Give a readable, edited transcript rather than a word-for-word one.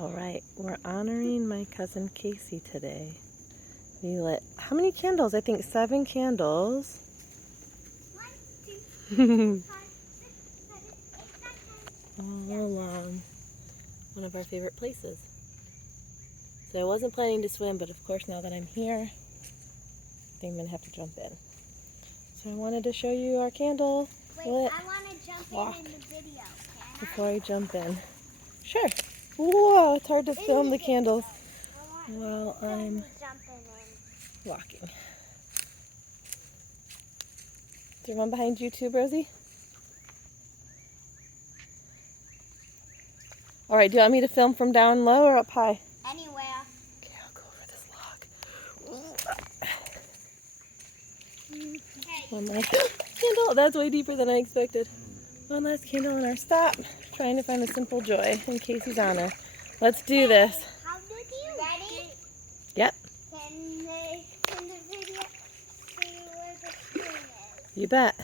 All right, we're honoring my cousin Kasey today. We lit, how many candles? I think 7 candles. 1, 2, 3, 4, 5, 6, 7, 8, 9, 10. All along one of our favorite places. So I wasn't planning to swim, but of course now that I'm here, I think I'm gonna have to jump in. So I wanted to show you our candle Wait, lit I want to jump walk in the video, can I? before I jump in. Sure. Whoa, it's hard to film the candles while I'm walking. Is there one behind you too, Rosie? All right, do you want me to film from down low or up high? Anywhere. Okay, I'll go over this log. One last candle. That's way deeper than I expected. One last candle in our stop. Trying to find a simple joy in Kasey's honor. Let's do this. How did you? Ready? Yep. Can the video see where the spoon is? You bet.